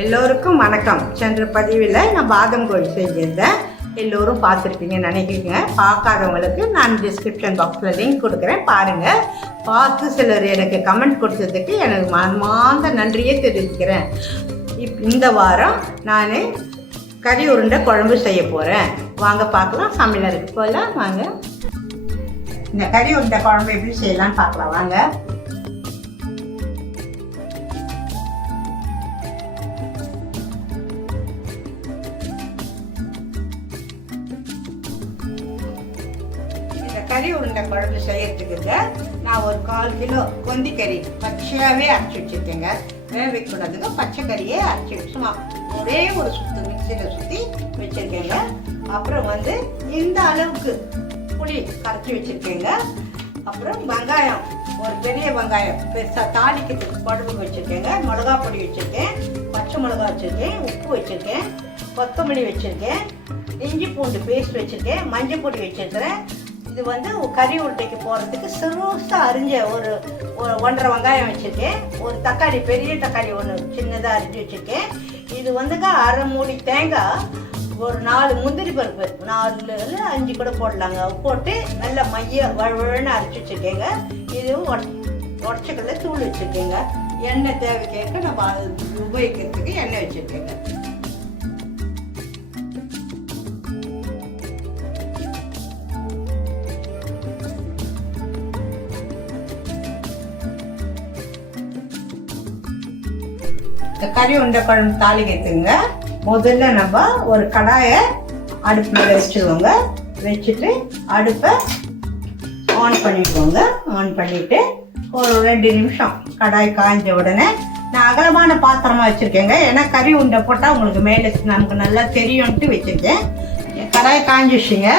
எல்லோருக்கும் வணக்கம். சென்ற பதிவில் நான் பாதம் கோழி செஞ்சிருந்தேன். எல்லோரும் பார்த்துருப்பீங்கன்னு நினைக்கிறீங்க. பார்க்காதவங்களுக்கு நான் டிஸ்கிரிப்ஷன் பாக்ஸில் லிங்க் கொடுக்குறேன், பாருங்கள். பார்த்து சிலர் எனக்கு கமெண்ட் கொடுத்ததுக்கு எனக்கு மனமார்ந்த நன்றியே தெரிவிக்கிறேன். இந்த வாரம் நான் கறி உருண்டை குழம்பு செய்ய போகிறேன். வாங்க பார்க்கலாம். சமையலருக்கு போகலாம் வாங்க. இந்த கறி உருண்டை குழம்பு எப்படி செய்யலான்னு பார்க்கலாம் வாங்க. கறி உருண்டை குழம்பு செய்யறதுக்குங்க நான் ஒரு 1/4 கிலோ கொந்திக்கறி பச்சையாகவே அரைச்சி வச்சுருக்கேங்க. வேக வைக்கூடாதுங்க, பச்சை கறியே அரைச்சி வச்சுமா ஒரே ஒரு சுற்று மிக்சியில் சுற்றி வச்சுருக்கேங்க. அப்புறம் இந்த அளவுக்கு புளி கரைச்சி வச்சுருக்கேங்க. அப்புறம் வெங்காயம், ஒரு பெரிய வெங்காயம் பெருசாக தாளிக்கிறதுக்கு குழம்புக்கு வச்சுருக்கேங்க. மிளகா பொடி வச்சுருக்கேன், பச்சை மிளகா வச்சுருக்கேன், உப்பு வச்சுருக்கேன், கொத்தமல்லி வச்சுருக்கேன், இஞ்சி பூண்டு பேஸ்ட் வச்சுருக்கேன், மஞ்சள் பொடி வச்சுருக்கிறேன். இது கறி உருண்டைக்கு போகிறதுக்கு சிறுசாக அரிஞ்ச ஒரு 1.5 வெங்காயம் வச்சுருக்கேன். ஒரு தக்காளி, பெரிய தக்காளி ஒன்று சின்னதாக அரிஞ்சு வச்சுருக்கேன். இது அரை மூடி தேங்காய், ஒரு 4 முந்திரி பருப்பு, 4 5 கூட போடலாங்க, போட்டு நல்லா வழுவழுன்னு அரைச்சி வச்சுருக்கேங்க. இது உடச்சிக்கல தூள் வச்சுருக்கேங்க. எண்ணெய் தேவைக்கேற்க நம்ம உபயோகிக்கிறதுக்கு எண்ணெய் வச்சுருக்கேங்க. இந்த கறி உருண்டை குழம்பு தாளிக்கிறதுங்க முதல்ல நம்ம ஒரு கடாயை அடுப்பு மேலே வச்சுருவோங்க. வச்சுட்டு அடுப்பை ஆன் பண்ணிக்கோங்க. ஆன் பண்ணிவிட்டு ஒரு 2 நிமிஷம் கடாய் காய்ஞ்ச உடனே நான் அகலமான பாத்திரமாக வச்சுருக்கேங்க. ஏன்னா கறி உருண்டை போட்டால் உங்களுக்கு மேலே நமக்கு நல்லா தெரியும்ட்டு வச்சுருக்கேன். கடாய் காய்ஞ்சிச்சுங்க.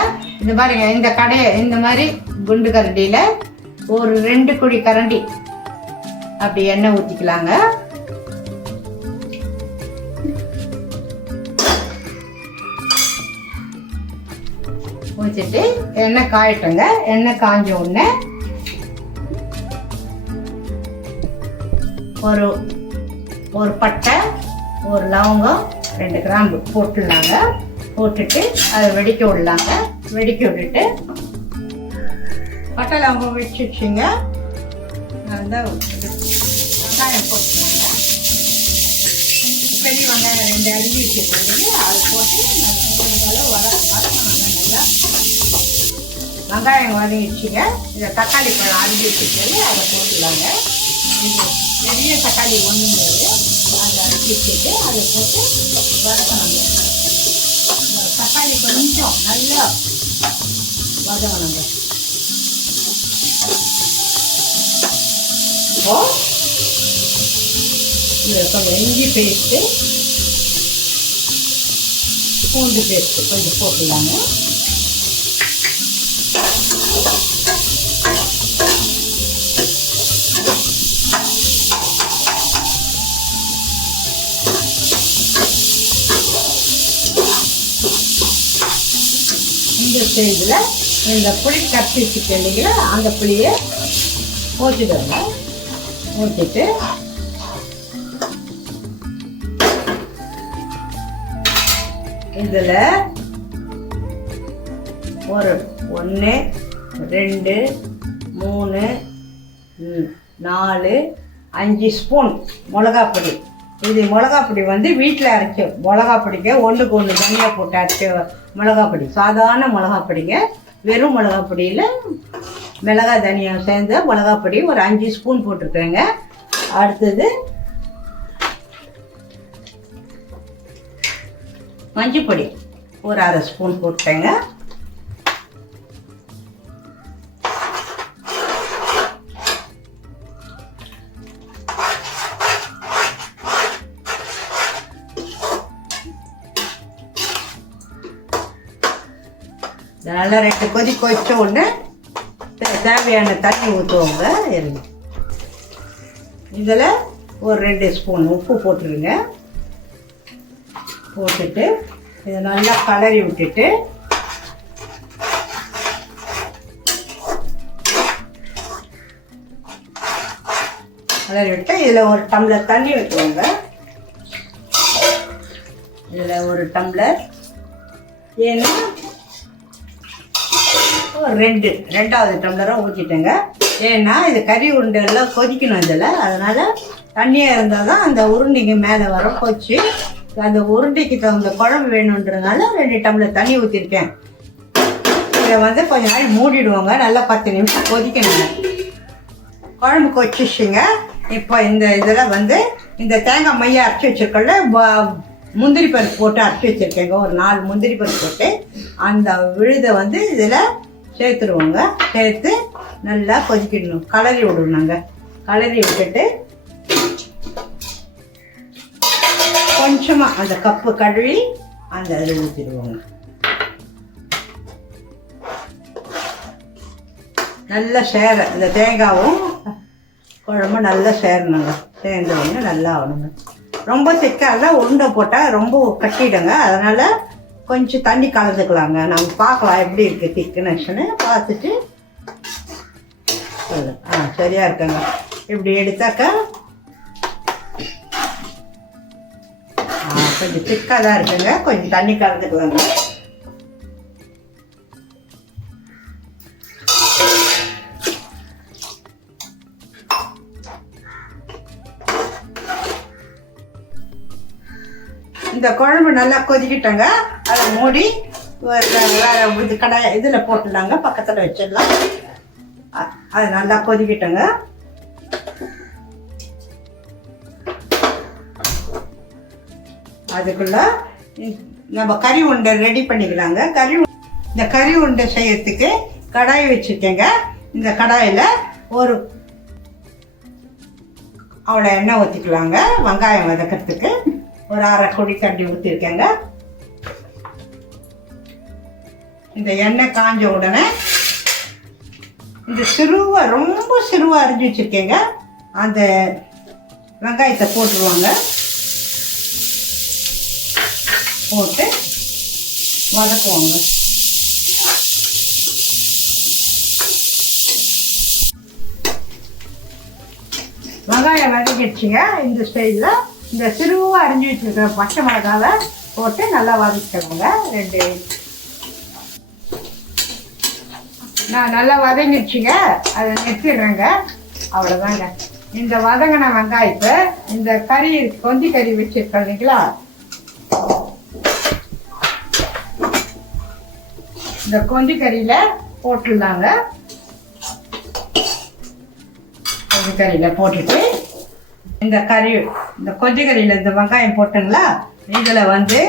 இந்த பாருங்க, இந்த கடையை இந்த மாதிரி குண்டு கரண்டியில் ஒரு 2 குழி கரண்டி அப்படி எண்ணெய் ஊற்றிக்கலாங்க. ஊற்றிட்டு எண்ணெய் காயட்டுங்க. எண்ணெய் காய்ஞ்ச உடனே ஒரு பட்டை, ஒரு லவங்கம், 2 கிராம்பு போட்டுடலாங்க. போட்டுட்டு அதை வெடிக்க விடலாங்க. வெடிக்க விட்டுட்டு பட்டை லவங்கம் வச்சுச்சுங்க. வெங்காயம் போட்டுக்கோங்க. பெரிய வெங்காயம் 2 அரிஞ்சு வச்சுருக்கீங்க. அதை போட்டு வதக்கணும். நல்லா வெங்காயம் வதங்கிடுச்சுங்க. இந்த தக்காளி பழம் அரிஞ்சு வச்சுருக்கேன், அதை போட்டுடலாங்க. பெரிய தக்காளி ஒன்று அதை அரிஞ்சு வச்சுட்டு அதை போட்டு வதக்கணுங்க. தக்காளி கொஞ்சம் நல்லா வதங்கணுங்க. இப்போ கொஞ்சம் இஞ்சி பேஸ்ட்டு, பூண்டு பேஸ்ட்டு கொஞ்சம் போட்டுடலாங்க. இந்த ஸ்டேஜில் இந்த புளி கட்டி வச்சுருக்கேன் இல்லைங்களா, அந்த புளியை ஊற்றிடுங்க. ஊற்றிட்டு இதில் ஒரு 1 2 3 4 5 ஸ்பூன் மிளகாப்பொடி. இது மிளகாப்பொடி வீட்டில் அரைச்ச மிளகாப்பொடிங்க. 1க்கு 1 தனியாக போட்டு அரைச்ச மிளகாப்பொடி, சாதாரண மிளகாப்பொடிங்க. வெறும் மிளகாப்பொடியில் மிளகாய் தனியாக சேர்ந்த மிளகாப்பொடி ஒரு 5 ஸ்பூன் போட்டிருக்கேங்க. அடுத்தது மஞ்சப்பொடி ஒரு 1/2 ஸ்பூன் போட்டேங்க. நல்லா 2 கொதி கொதிச்ச உடனே தேவையான தண்ணி ஊற்றுவோங்க. இதில் ஒரு 2 ஸ்பூன் உப்பு போட்டுருங்க. போட்டுட்டு இதை நல்லா கலரி விட்டுட்டு கலரி விட்டு இதில் ஒரு டம்ளர் தண்ணி ஊற்றுவோங்க. 1 டம்ளர். ஏன்னா ரெண்டாவது டம்ளராக ஊற்றிட்டேங்க. ஏன்னா இது கறி உருண்டை எல்லாம் கொதிக்கணும் இதில். அதனால் தண்ணியாக இருந்தால் தான் அந்த உருண்டைங்க மேலே வர கொச்சு. அந்த உருண்டைக்கு தகுந்த குழம்பு வேணுன்றதுனால 2 டம்ளர் தண்ணி ஊற்றிருக்கேன். இதை வந்து கொஞ்ச நாள் மூடிடுவோங்க. நல்லா 10 நிமிஷம் கொதிக்கணுங்க. குழம்பு கொச்சிச்சுங்க. இப்போ இந்த இதில் வந்து இந்த தேங்காய் மையை அரைச்சி வச்சுருக்கல, முந்திரி பருப்பு போட்டு அரைச்சி வச்சுருக்கேங்க. ஒரு 4 முந்திரி பருப்பு போட்டு அந்த விழுதை வந்து இதில் சேர்த்துருவோங்க. சேர்த்து நல்லா கொதிக்கிடணும். கலரி விடணுங்க. கலரி விட்டுட்டு கொஞ்சமாக அந்த கப்பு கழுவி அந்த அதில் ஊற்றிடுவோங்க. நல்லா இந்த தேங்காயும் குழம்பு நல்லா சேரணுங்க. சேர்ந்த உடனே நல்லா ஆகணுங்க. ரொம்ப திக்காக உருண்டை போட்டால் ரொம்ப கட்டிடுங்க. அதனால் கொஞ்சம் தண்ணி கலந்துக்கலாங்க. நம்ம பார்க்கலாம் எப்படி இருக்குது திக்குனஸ்ன்னு பார்த்துட்டு சரியாக இருக்குங்க. இப்படி எடுத்தாக்கா கொஞ்சம் திக்காக தான் இருக்குங்க. கொஞ்சம் தண்ணி கலந்துக்கலாங்க. இந்த குழம்பு நல்லா கொதிக்கிட்டோங்க. அதை மூடி இது கடாய் இதில் போட்டுடலாங்க. பக்கத்தில் வச்சிடலாம். அது நல்லா கொதிக்கிட்டோங்க. அதுக்குள்ள நம்ம கறி உருண்டை ரெடி பண்ணிக்கலாங்க. இந்த கறி உருண்டை செய்யறதுக்கு கடாய் வச்சுருக்கேங்க. இந்த கடாயில் அவ்வளோ எண்ணெய் ஊற்றிக்கலாங்க. வெங்காயம் வதக்கிறதுக்கு ஒரு 1/2 கொடி தண்ணி ஊற்றிருக்கேங்க. இந்த எண்ணெய் காஞ்ச உடனே இந்த ரொம்ப சிறுவாக அரிஞ்சு வச்சுருக்கேங்க. அந்த வெங்காயத்தை போட்டுருவாங்க. போட்டு வதக்குவாங்க. வெங்காயம் வதக்கிடுச்சுங்க. இந்த ஸ்டைலில் இந்த சிறுவாக அரிஞ்சு வச்சுருக்கிற பச்சை மிளகாவை போட்டு நல்லா வதக்கிடுவோங்க. நான் நல்லா வதங்கிடுச்சுங்க. அதை நிறுத்திடுறேங்க. அவ்வளோதாங்க. இந்த வதங்கின வெங்காயத்தை இந்த கொந்தி கறி வச்சுருக்கோம் இல்லைங்களா, இந்த கொந்தி கறியில் போட்டுடலாங்க. கொந்தி கறியில் போட்டுட்டு இந்த கொந்தி கறியில் இந்த வெங்காயம் போட்டுங்களா, இதில் வந்து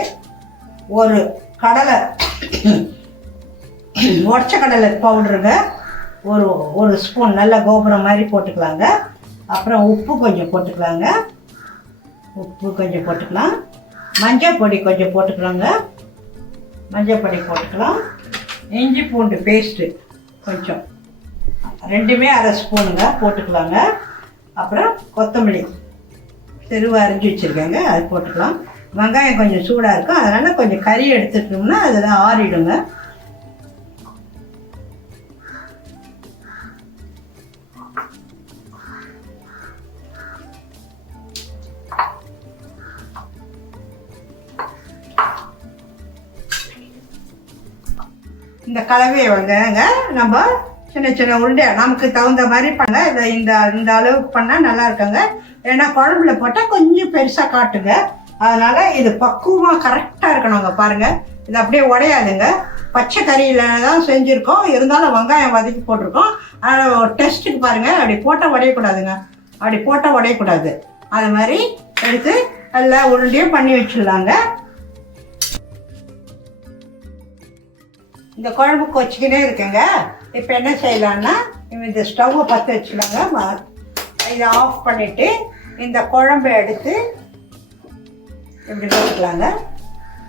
ஒரு கடலை உடச்ச கடலை பவுடருங்க ஒரு ஸ்பூன் நல்லா கோபுரம் மாதிரி போட்டுக்கலாங்க. அப்புறம் உப்பு கொஞ்சம் போட்டுக்கலாங்க. மஞ்சள் பொடி கொஞ்சம் போட்டுக்கலாங்க. இஞ்சி பூண்டு பேஸ்ட்டு கொஞ்சம் 2மே 1/2 ஸ்பூனுங்க போட்டுக்கலாங்க. அப்புறம் கொத்தமல்லி சிறுவாக அரிஞ்சு வச்சுருக்கேங்க, அது போட்டுக்கலாம். வெங்காயம் கொஞ்சம் சூடாக இருக்கும். அதனால் கொஞ்சம் கறி எடுத்துட்டோம்னா அதில் ஆறிடுங்க. இந்த கலவையை வந்துங்க நம்ம சின்ன உருண்டையாக நமக்கு தகுந்த மாதிரி பண்ண இதை இந்த அளவுக்கு பண்ணால் நல்லா இருக்குங்க. ஏன்னா குழம்புல போட்டால் கொஞ்சம் பெருசாக காட்டுங்க. அதனால் இது பக்குவமாக கரெக்டாக இருக்கணுங்க. பாருங்கள், இது அப்படியே உடையாதுங்க. பச்சை கறியில் தான் செஞ்சுருக்கோம். இருந்தாலும் வெங்காயம் வதக்கி போட்டிருக்கோம். அதனால் ஒரு டெஸ்ட்டுக்கு பாருங்கள். அப்படி போட்டால் உடையக்கூடாதுங்க. அது மாதிரி எடுத்து எல்லா உருண்டையும் பண்ணி வச்சிடலாங்க. இந்த குழம்பு கொச்சிக்கினே இருக்குங்க. இப்போ என்ன செய்யலான்னா, இந்த ஸ்டவ்வை பற்ற வச்சுலாங்க. இதை ஆஃப் பண்ணிவிட்டு இந்த குழம்பை எடுத்து இப்படி போட்டுக்கலாங்க.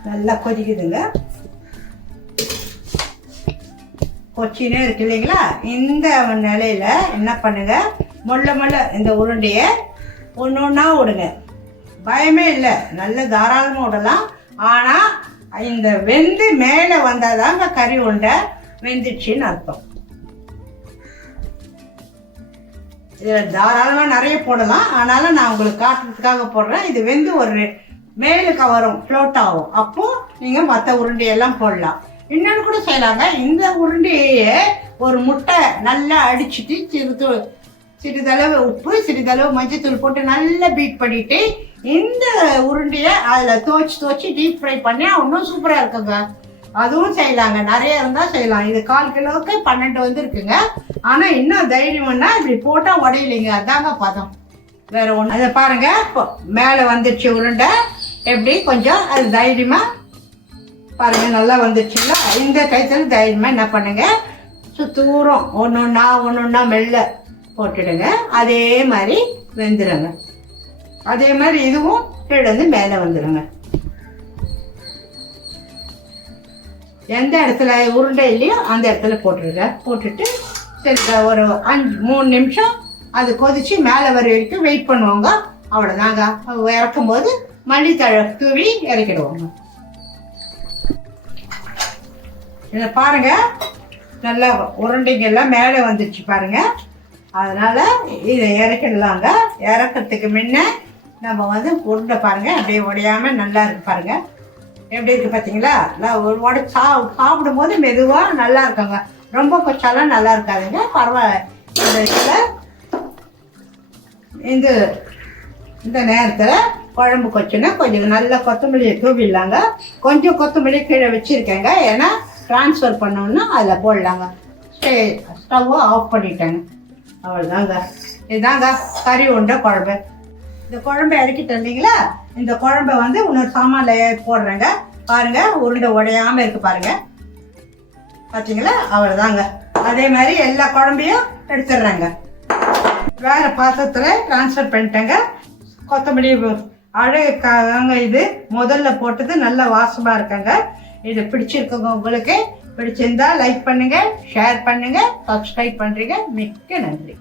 நல்லா கொதிக்குதுங்க. கொச்சினே இருக்கு இல்லைங்களா. இந்த நிலையில் என்ன பண்ணுங்க, மொள்ள இந்த உருண்டையை ஒன்றா விடுங்க. பயமே இல்லை, நல்ல தாராளமாக விடலாம். ஆனால் இந்த வெந்து மேலே வந்தால் தாங்க கறி உருண்டை வெந்துடுச்சின்னு அர்த்தம். இதில் தாராளமாக நிறைய போடலாம். ஆனாலும் நான் உங்களுக்கு காட்டுறதுக்காக போடுறேன். இது வெந்து ஒரு மேலுக்கு வரும், ஃப்ளோட் ஆகும். அப்போ நீங்கள் மற்ற உருண்டையெல்லாம் போடலாம். இன்னொன்று கூட செய்யலாங்க. இந்த உருண்டையே ஒரு முட்டை நல்லா அடிச்சுட்டு சிறிதளவு உப்பு, சிறிதளவு மஞ்சத்தூள் போட்டு நல்லா பீட் பண்ணிட்டு இந்த உருண்டையை அதில் துவச்சி டீப் ஃப்ரை பண்ணி இன்னும் சூப்பராக இருக்குங்க. அதுவும் செய்யலாங்க. நிறைய இருந்தால் செய்யலாம். இது 1/4 கிலோவுக்கு 12 வந்துருக்குங்க. ஆனால் இன்னும் தைரியம்னா இப்படி போட்டால் உடையிலைங்க. அதாங்க பதம், வேற ஒன்று. அதை பாருங்க, இப்போ மேலே வந்துடுச்சு உருண்டை. எப்படி கொஞ்சம் அது தைரியமாக பாருங்க, நல்லா வந்துடுச்சுங்களா? இந்த டைத்தில் தைரியமாக என்ன பண்ணுங்க, சுத்தூரம் ஒன்று மெல்ல போட்டுடுங்க. அதே மாதிரி வெந்துடுங்க. அதே மாதிரி இதுவும் கீழே மேலே வந்துடுங்க. எந்த இடத்துல உருண்டை இல்லையோ அந்த இடத்துல போட்டுருங்க. போட்டுட்டு சரி ஒரு 3 நிமிஷம் அது கொதிச்சு மேலே வர வரைக்கும் வெயிட் பண்ணுவாங்க. அவ்வளோதாங்க. இறக்கும் போது மல்லித்தழை தூவி இறக்கிடுவாங்க. இதை பாருங்க, நல்லா உருண்டைங்கெல்லாம் மேலே வந்துடுச்சு பாருங்க. அதனால இதை இறக்கிடலாங்க. இறக்கிறதுக்கு முன்ன நம்ம உருண்டை பாருங்க, அப்படியே உடையாம நல்லா இருக்கு பாருங்க. எப்படி இருக்கு பார்த்தீங்களா? ஒரு சாப்பிடும் போது மெதுவாக நல்லா இருக்காங்க. ரொம்ப கொச்சாலாம் நல்லா இருக்காதுங்க. பரவாயில்ல. இந்த நேரத்தில் குழம்பு கொச்சுன்னா கொஞ்சம் நல்ல கொத்தமல்லியை தூவிடலாங்க. கொஞ்சம் கொத்தமல்லி கீழே வச்சுருக்கேங்க. ஏன்னா ட்ரான்ஸ்ஃபர் பண்ணோன்னா அதில் போடலாங்க. ஸ்டவ்வை ஆஃப் பண்ணிட்டேங்க. அவ்வளோதாங்க. இதுதாங்க கறி உருண்டை குழம்பு. இந்த குழம்பை இறக்கிட்டு இருந்தீங்களா? இந்த குழம்பை இன்னொரு சாமானில் போடுறேங்க. பாருங்க, உருண்டை உடையாமல் இருக்கு பாருங்க. பார்த்தீங்களா? அவ்வளோதாங்க. அதே மாதிரி எல்லா குழம்பையும் எடுத்துடுறேங்க. வேறு பாத்திரத்தில் ட்ரான்ஸ்ஃபர் பண்ணிட்டேங்க. கொத்தமல்லி அழகுக்காக இது முதல்ல போட்டது நல்ல வாசமாக இருக்காங்க. இது பிடிச்சிருக்குங்க. உங்களுக்கு பிடிச்சிருந்தா லைக் பண்ணுங்க, ஷேர் பண்ணுங்க, சப்ஸ்கிரைப் பண்ணுறீங்க. மிக்க நன்றி.